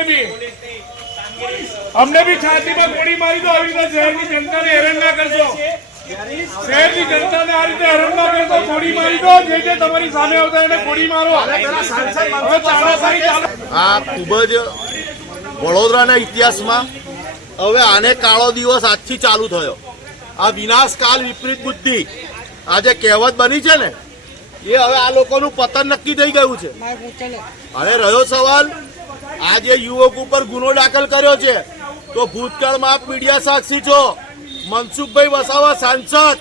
અમને બી. અમને બી છાતીમાં ગોળી મારી દો આવી રીતે શહેરની જનતાને હેરાન ના કરશો. શહેરની જનતાને આ રીતે હેરાન ના કરશો ગોળી મારી દો જે જે તમારી સામે આવતા એને ગોળી મારો. આ ખૂબ જ વડોદરાના ઇતિહાસમાં હવે આને કાળો દિવસ આજથી ચાલુ થયો. આ વિનાશકાલ વિપરીત બુદ્ધિ આ જે કહેવત બની છે ને એ હવે આ લોકોનું પતન નક્કી થઈ ગયું છે. હવે રહ્યો સવાલ આ જે યુવક ઉપર ગુનો દાખલ કર્યો છે. તો ભૂતકાળમાં આપ મીડિયા સાક્ષી છો. મનસુખભાઈ વસાવા સાંસદ.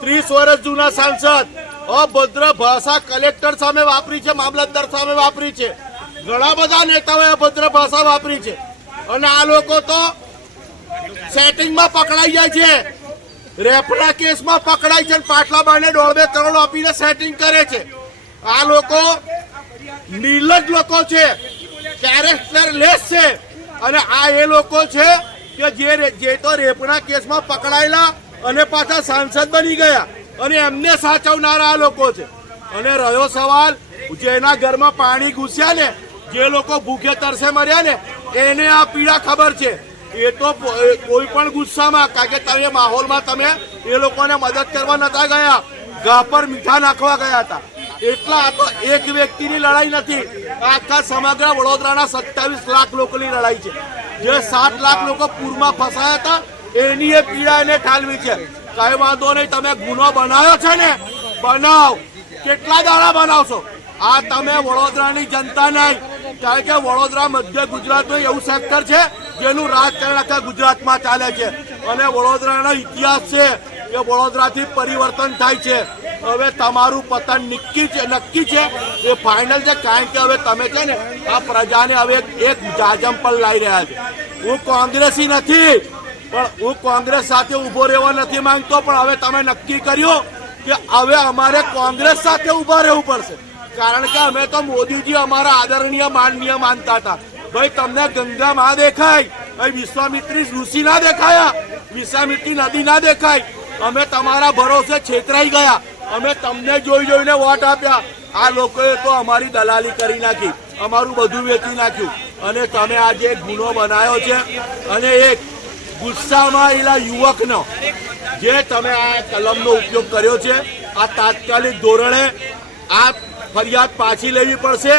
ત્રીસ વર્ષ જૂના સાંસદ. અભદ્ર ભાષા કલેક્ટર સામે વાપરી છે, મામલતદાર સામે વાપરી છે. ઘણા બધા નેતાઓએ અભદ્ર ભાષા વાપરી છે. અને આ લોકો તો સેટિંગમાં પકડાઈ જાય છે. રેપના કેસમાં પકડાય છે પાટલા બાને દોઢ બે કરોડ આપીને સેટિંગ કરે છે. આ લોકો નીલજ લોકો છે. કેરેક્ટર લેસ છે અને આ એ લોકો છે કે જે જે તો રેપના કેસમાં પકડાયેલા અને પાછા સાંસદ બની ગયા. અને એમને સાચવનારા આ લોકો છે. અને રહ્યો સવાલ, જેના ઘરમાં પાણી ઘૂસ્યા ને, જે લોકો ભૂખે તરસે મર્યા ને, એને આ પીડા ખબર છે. એ તો કોઈ પણ ગુસ્સામાં, કારણ કે તમે માહોલમાં તમે એ લોકોને મદદ કરવા નતા ગયા. ઘા પર મીઠા નાખવા ગયા હતા. એટલા આ તો એક વ્યક્તિની લડાઈ નથી. આખા સમગ્ર વડોદરાના સત્તાવીસ લાખ લોકોની લડાઈ છે. જે સાત લાખ લોકો પૂરમાં ફસાયા હતા, એની એ પીડા એને ઠાલવી છે. કઈ વાંધો નહીં, તમે ગુનો બનાવ્યો છે ને, બનાવ. કેટલા દાડા બનાવશો? આ તમે વડોદરાની જનતા નહીં. કારણ કે વડોદરા મધ્ય ગુજરાતનું એવું સેક્ટર છે, જેનું રાજકારણ આખા ગુજરાતમાં ચાલે છે. અને વડોદરાનો ઇતિહાસ છે કે વડોદરાથી પરિવર્તન થાય છે. હવે તમારું પતન નક્કી છે નક્કી છે. એ ફાઇનલ છે, કારણ કે હવે તમે છે ને આ પ્રજાને હવે એક- જાજમ પર લાવી રહ્યા છે. હું કોંગ્રેસી નથી, પણ હું કોંગ્રેસ સાથે ઊભો રહેવા નથી માંગતો, પણ હવે તમે નક્કી કર્યું કે હવે અમારે કોંગ્રેસ સાથે ઊભા રહેવું પડશે. કારણ કે અમે તો મોદીજી અમારા આદરણીય માનનીય માનતા હતા. ભાઈ, તમને ગંગા માં દેખાય. ભાઈ, વિશ્વામિત્રી ઋષિ ના દેખાયા. વિશ્વામિત્રી નદી ના દેખાય. અમે તમારા ભરોસે છેતરાઈ ગયા. અમે તમને જોઈ જોઈને વોટ આપ્યા. આ લોકોએ તો અમારી દલાલી કરી નાખી અમારું બધું વેચી નાખ્યું. અને તમે આજે ગુનો બનાવ્યો છે અને એક ગુસ્સામાં આવેલા યુવકનો જે તમે આ કલમનો ઉપયોગ કર્યો છે આ તાત્કાલિક ધોરણે આ ફરિયાદ પાછી લેવી પડશે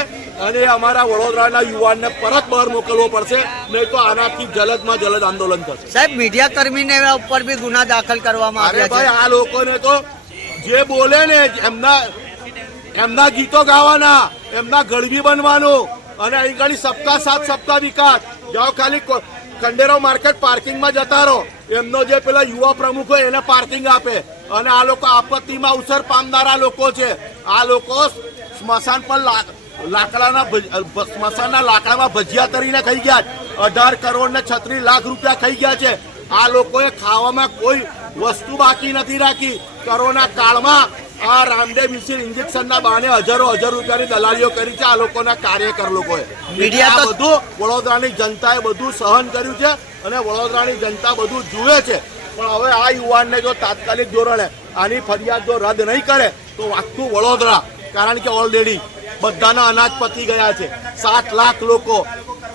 અને અમારા વડોદરાના યુવાનને પરત બહાર મોકલવો પડશે નહીં તો આનાથી જલદમાં જલદ આંદોલન થશે. સાહેબ મીડિયા કર્મીને ઉપર બી ગુના દાખલ કરવામાં આવ્યા ભાઈ આ લોકોને તો જે બોલે ને એમના એમના ગીતો ગાવાના, એમના ગળવી બનવાનું અને અહીં ઘણી સપ્તાહ સાત સપ્તાહ વિકાસ. જાઓ ખાલી કો- ખંડેરો માર્કેટ પાર્કિંગમાં જતા રહો. એમનો જે પેલા યુવા પ્રમુખ હોય એને પાર્કિંગ આપે. અને આ લોકો આપત્તિમાં અવસર પામનારા લોકો છે. આ લોકો સ્મશાન પર લાકડાના સ્મશાનના લાકડામાં ભજીયા તરીને ખાઈ ગયા. અઢાર કરોડ ને છત્રીસ લાખ રૂપિયા ખાઈ ગયા છે. આ લોકોએ ખાવામાં કોઈ વસ્તુ બાકી નથી રાખી. કોરોના કાળમાં આ રામદેવ મિસિન ઇન્જેક્શનના બહાને હજારો હજાર રૂપિયાની દલાલીઓ કરી છે આ લોકોના કાર્યકર લોકોએ. મીડિયા બધું વડોદરાની જનતાએ બધું સહન કર્યું છે અને વડોદરાની જનતા બધું જુએ છે. પણ હવે આ યુવાનને જો તાત્કાલિક ધોરણે આની ફરિયાદ જો રદ નહીં કરે તો આખું વડોદરા કારણ કે ઓલરેડી બધાના અનાજ પતી ગયા છે. સાત લાખ લોકો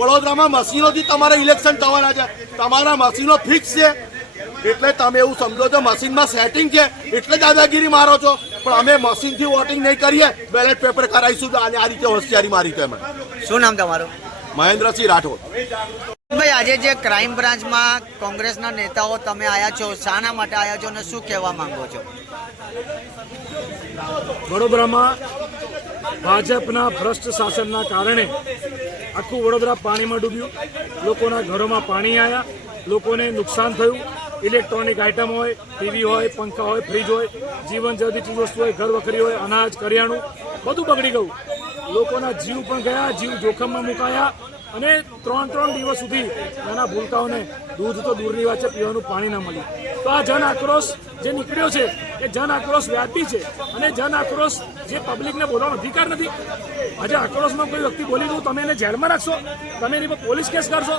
વડોદરામાં મશીનોથી તમારે ઇલેક્શન થવાના છે. તમારા મશીનો ફિક્સ છે. એટલે તમે એવું સમજો છો મશીનમાં સેટિંગ છે. એટલે દાદાગીરી મારો છો. પણ અમે મશીનથી વોટિંગ નહીં કરીએ. બેલેટ પેપર કરાવીશું તો આ રીતે હોશિયારી મારી તમે શું નામ તમારું? મહેન્દ્રસિંહ રાઠોડ. ભાઈ આજે જે ક્રાઇમ બ્રાન્ચમાં કોંગ્રેસના નેતાઓ તમે આવ્યા છો શાના માટે આવ્યા છો અને શું કહેવા માંગો છો? વડોદરામાં ભાજપના ભ્રષ્ટ શાસનના કારણે આખું વડોદરા પાણીમાં ડૂબ્યું. લોકોના ઘરોમાં પાણી આવ્યા લોકોને નુકસાન થયું. ઇલેક્ટ્રોનિક આઇટમ હોય, ટીવી હોય, પંખા હોય, ફ્રીજ હોય, જીવન જરૂરી ચીજવસ્તુ હોય, ઘર વખરી હોય, અનાજ, કરિયાણું, બધું બગડી ગયું. લોકોના જીવ પણ ગયા, જીવ જોખમમાં મુકાયા અને ત્રણ ત્રણ દિવસ સુધી નાના ભૂલકાઓને દૂધ તો દૂરની વાત છે, પીવાનું પાણી ના મળ્યું. તો આ જન આક્રોશ જે નીકળ્યો છે, એ જન આક્રોશ વ્યાપી છે. અને જન આક્રોશ જે પબ્લિકને બોલવાનો અધિકાર નથી. આજે આક્રોશમાં કોઈ વ્યક્તિ બોલી દઉં, તમે એને જેલમાં રાખશો? તમે એની પર પોલીસ કેસ કરશો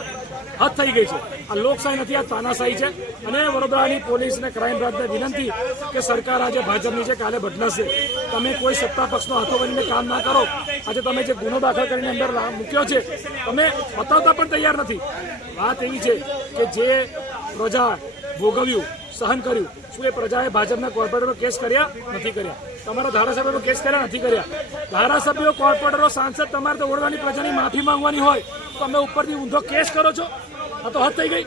હદ થઈ ગઈ છે. આ લોકશાહી નથી, આ તાનાશાહી છે. અને વડોદરાની પોલીસ અને ક્રાઇમ બ્રાન્ચને વિનંતી કે સરકાર આજે ભાજપની છે કાલે બદલાશે તમે કોઈ સત્તા પક્ષનો હાથો બનીને કામ ના કરો. આજે તમે જે ગુનો દાખલ કરીને અંદર મૂક્યો છે, તમે બતાવતા પણ તૈયાર નથી. વાત એવી છે કે જે પ્રજા ભોગવ્યું, સહન કર્યું. શું એ પ્રજાએ ભાજપના કોર્પોરેટરો કેસ કર્યા? નથી કર્યા. તમારા ધારાસભ્યો કેસ કર્યા, નથી કર્યા. ધારાસભ્યો, કોર્પોરેટરો, સાંસદ તમારે તો ઓળવાની પ્રજાની માફી માંગવાની હોય. તો તમે ઉપરથી ઊંધો કેસ કરો છો? આ તો હદ થઈ ગઈ.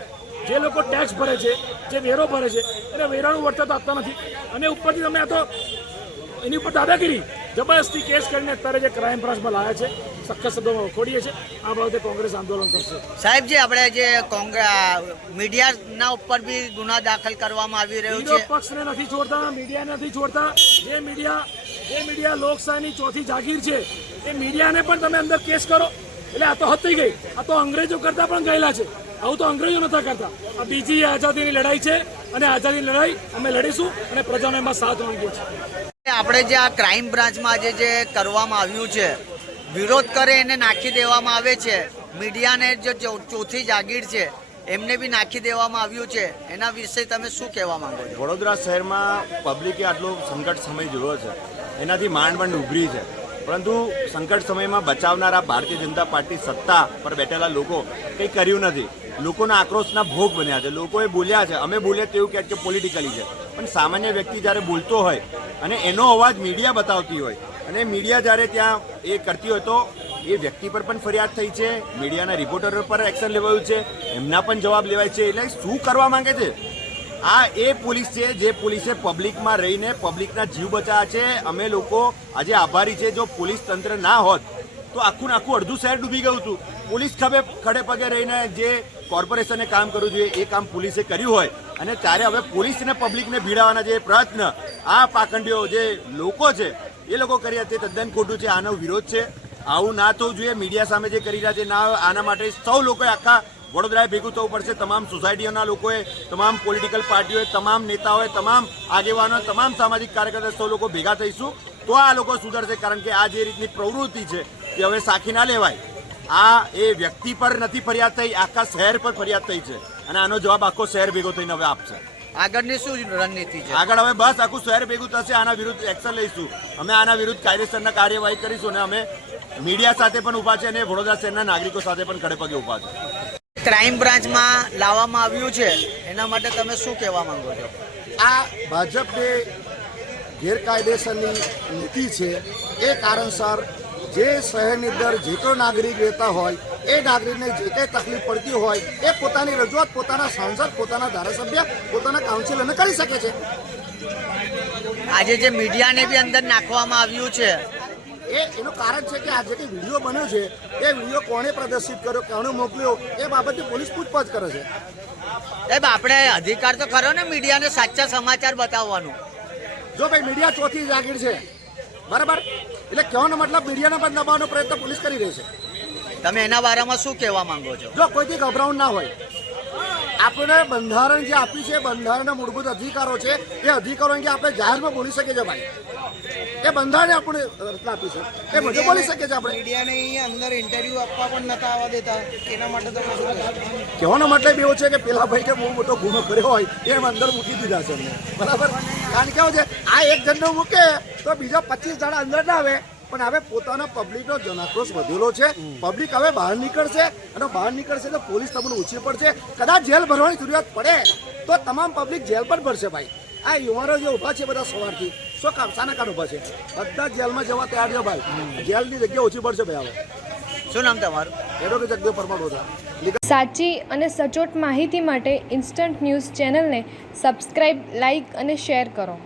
જે લોકો ટેક્સ ભરે છે, જે વેરો ભરે છે, એને વેરાનું વળતર તો આપતા નથી. અને ઉપરથી તમે આ તો એની ઉપર દાદાગીરી જબરદસ્તી કેસ કરીને અત્યારે જે ક્રાઇમ બ્રાન્ચમાં લાયા છે સખત શબ્દોમાં વખોડીએ છે આ બાબતે કોંગ્રેસ આંદોલન કરશે. સાહેબ જે આપણે જે કોંગ્રેસ મીડિયાના ઉપર બી ગુના દાખલ કરવામાં આવી રહ્યો છે. પક્ષને નથી છોડતા મીડિયાને નથી છોડતા. જે મીડિયા જે મીડિયા લોકશાહીની ચોથી જાગીર છે એ મીડિયાને પણ તમે અંદર કેસ કરો. એટલે આ તો હતી ગઈ. આ તો અંગ્રેજો કરતા પણ ગયેલા છે. આવું તો અંગ્રેજો નતા કરતા. આ બીજી આઝાદીની લડાઈ છે અને આઝાદીની લડાઈ અમે લડીશું અને પ્રજાનો એમાં સાથ માંગ્યો છે આપણે જે આ ક્રાઇમ બ્રાન્ચમાં આજે જે કરવામાં આવ્યું છે વિરોધ કરે એને નાખી દેવામાં આવે છે. મીડિયાને જે ચોથી જાગીર છે એમને બી નાખી દેવામાં આવ્યું છે. એના વિશે તમે શું કહેવા માંગો છો? વડોદરા શહેરમાં પબ્લિકે આટલો સંકટ સમય જોયો છે. એનાથી માંડ માંડ ઉભરી છે. પરંતુ સંકટ સમયમાં બચાવનારા ભારતીય જનતા પાર્ટી સત્તા પર બેઠેલા લોકો કંઈ કર્યું નથી. લોકોના આક્રોશના ભોગ બન્યા છે. લોકોએ બોલ્યા છે, અમે બોલ્યા તેવું કહે કે પોલિટિકલી છે. પણ સામાન્ય વ્યક્તિ જ્યારે બોલતો હોય અને એનો અવાજ મીડિયા બતાવતી હોય અને મીડિયા જ્યારે ત્યાં એ કરતી હોય તો એ વ્યક્તિ પર પણ ફરિયાદ થઈ છે મીડિયાના રિપોર્ટરો પર એક્શન લેવાયું છે, એમના પણ જવાબ લેવાય છે. એટલે શું કરવા માંગે છે? આ એ પોલીસ છે, જે પોલીસે પબ્લિકમાં રહીને પબ્લિકના જીવ બચાવ્યા છે. અમે લોકો આજે આભારી છે, જો પોલીસ તંત્ર ના હોત તો આખું આખું અડધું શહેર ડૂબી ગયું હતું. પોલીસ ખભે ખડે પગે રહીને જે કોર્પોરેશને કામ કરવું જોઈએ, એ કામ પોલીસે કર્યું હોય. અને ત્યારે હવે પોલીસને, પબ્લિકને ભીડાવાના જે પ્રયત્ન, આ પાખંડીઓ જે લોકો છે, એ લોકો કર્યા તે તદ્દન ખોટું છે, આનો વિરોધ છે. આવું ના થવું જોઈએ. મીડિયા સામે જે કરી રહ્યા છે, ના આના માટે સૌ લોકોએ આખા વડોદરાએ ભેગું થવું પડશે. તમામ સોસાયટીઓના લોકોએ, તમામ પોલિટિકલ પાર્ટીઓએ, તમામ નેતાઓએ, તમામ આગેવાનો તમામ સામાજિક કાર્યકર્તા સૌ લોકો ભેગા થઈશું. તો આ લોકો સુધરશે, કારણ કે આ જે રીતની પ્રવૃત્તિ છે તે હવે સાખી ના લેવાય. આ એ વ્યક્તિ પર નથી ફરિયાદ થઈ આખા શહેર પર ફરિયાદ થઈ છે. અને આનો જવાબ આખો શહેર ભેગો થઈને હવે આપશે. આગળની શું રણનીતિ છે? આગળ હવે બસ આખું શહેર ભેગું થશે આના વિરુદ્ધ એક્શન લઈશું. અમે આના વિરુદ્ધ કાયદેસરના કાર્યવાહી કરીશું અને અમે મીડિયા સાથે પણ ઊભા છે અને વડોદરા શહેરના નાગરિકો સાથે પણ ખડે પગે ઊભા છે. ક્રાઇમ બ્રાન્ચમાં લાવવામાં આવ્યું છે. એના માટે તમે શું કહેવા માંગો છો? આ ભાજપને ગેરકાયદેસરની નીતિ છે. એ કારણસર જે શહેરની અંદર જે કોઈ નાગરિક રહેતા હોય એ નાગરિકને જે કંઈ તકલીફ પડતી હોય એ પોતાની રજૂઆત પોતાના સાંસદ પોતાના ધારાસભ્ય પોતાના કાઉન્સિલરને કરી શકે છે. આજે જે મીડિયાને બી અંદર નાખવામાં આવ્યું છે. એ એનું કારણ છે કે આ જે કંઈ વીડિયો બન્યો છે એ વીડિયો કોણે પ્રદર્શિત કર્યો કોણે મોકલ્યો એ બાબતે પોલીસ પૂછપરછ કરે છે. સાહેબ આપણે અધિકાર તો ખરો ને મીડિયાને સાચા સમાચાર બતાવવાનું. જો ભાઈ મીડિયા ચોથી જાગીર છે બરાબર? એટલે કહેવાનો મતલબ મીડિયાને પણ દબાવવાનો પ્રયત્ન પોલીસ કરી રહી છે. તમે એના બારામાં શું કહેવા માંગો છો? જો કોઈથી ગભરાવું ના હોય આપણે બંધારણ જે આપ્યું છે બંધારણના મૂળભૂત અધિકારો છે એ અધિકારો અંગે આપણે જાહેરમાં બોલી શકીએ છીએ ભાઈ. એ બંધારણે આપણે રચના આપી છે. એ બધું બોલી શકીએ છીએ આપણે. મીડિયાને અહીંયા અંદર ઇન્ટરવ્યૂ આપવા પણ નતા આવવા દેતા. એના માટે તમે શું કહેવાનો મતલબ એવો છે કે પેલા ભાઈ કે બહુ મોટો ગુનો કર્યો હોય એ અંદર મૂકી દીધા છે અમને બરાબર? કારણ કેવું છે આ એક જણનો મૂકે તો બીજા પચીસ જણા અંદર ના આવે. પણ હવે પોતાના પબ્લિકનો જનાક્રોશ વધેલો છે. પબ્લિક હવે બહાર નીકળશે અને બહાર નીકળશે તો પોલીસ તમને ઓછી પડશે. કદાચ જેલ ભરવાની જરૂરિયાત પડે તો તમામ પબ્લિક જેલ પણ ભરશે ભાઈ. આ યુવાનો જે ઊભા છે બધા સવારથી. શું કામ? શાના કામ ઊભા છે? બધા જ જેલમાં જવા તૈયાર છે ભાઈ. જેલની જગ્યા ઓછી પડશે ભાઈ હવે. શું નામ તમારું? કે જગ્યા પરમાર બધા સાચી અને સચોટ માહિતી માટે ઇન્સ્ટન્ટ ન્યૂઝ ચેનલને સબસ્ક્રાઇબ લાઇક અને શેર કરો.